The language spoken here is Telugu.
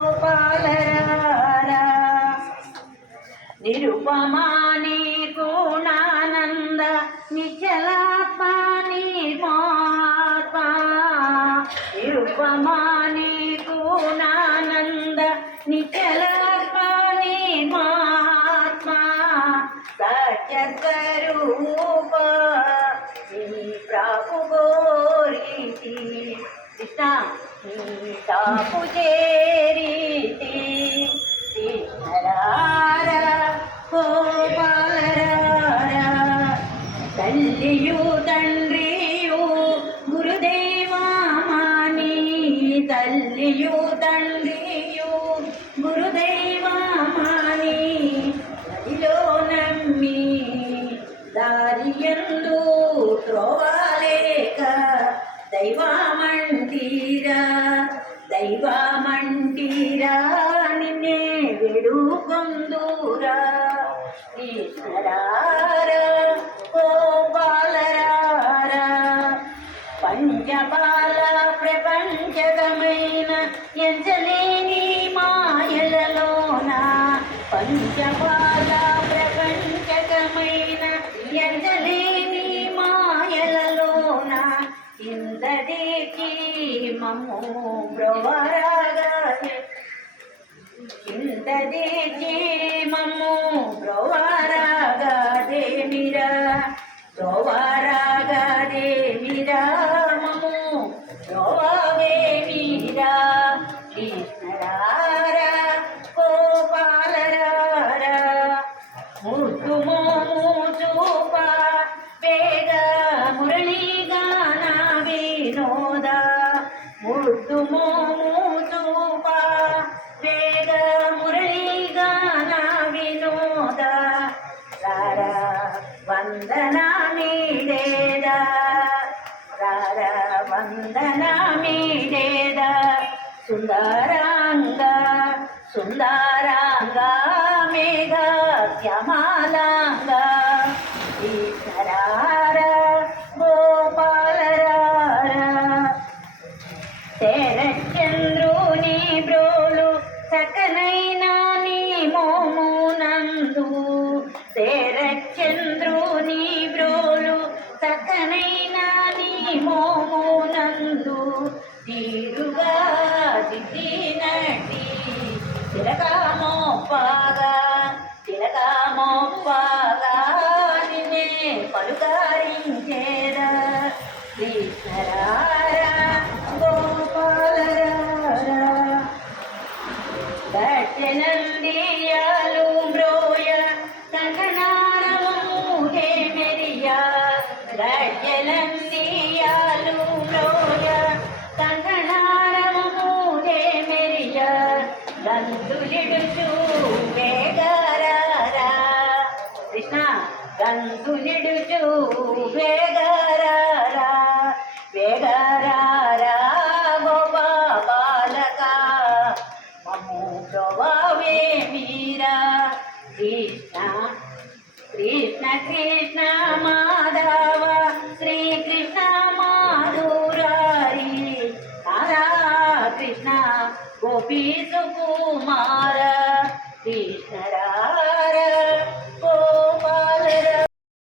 గోపాలరారా నిరుపమాని గుణానంద నిచలాత్మా నిర్మాత్మా నిరుపమాని గుణానంద నిచలాత్మా నిర్మాత్మా సత్యస్వరూప నీ ప్రాపు గోరీతి కృష్ణ నీ తాపు చేరీతి గోపాలరారా తల్లియు తండ్రియు గురుదైవమాని తల్లియు తండ్రియు గురుదైవమాని నదిలో నమ్మి దారియందు త్రోవలేక దైవమంటీరా దైవమంటీరా నిన్నే వేడుకొందురా ఈశ్వరారా గోపాలరారా పంచబాల ప్రపంచకమైన ఎంచలేని మాయలలోన పంచబాల ప్రపంచకమైన ఎంచలేని మాయలలోన ఇందరికి మమ్ము బ్రోవరాగా ఇందరికి మమ్ము బ్రోవరాగాదేమిరా బ్రోవరాగాదేమిరా మమ్ము బ్రోవేమిరా కృష్ణరారా గోపాలరారా ముద్దు మోము చూప వేగ మురళీగాన వినోద ముద్దు మోము చూప వేగ మురళీగాన వినోద రారా వందనా మీడేదా రారా వందనా మీడేదా సుందరాంగ సుందరాంగ మేఘ శ్యామలాంగ ఈశ్వరారా గోపాలరారా శరచంద్రుని బ్రోలు సకనైన నీ మోమునందు శరచంద్రుని బ్రోలు సకనైన నీ మోమునందు తీరుగా దిద్దినటి తిలకమోపాగా నిన్నే పలుకరించేరా కృష్ణరారా గోపాలరారా దర్శనందియాలు బ్రోయ కంకణారము హే మెరియా దర్శనందియాలు బ్రోయ కంకణారము హే మెరియా గంతులిడుచు వేగరారా కృష్ణ గంతులిడుచు వేగ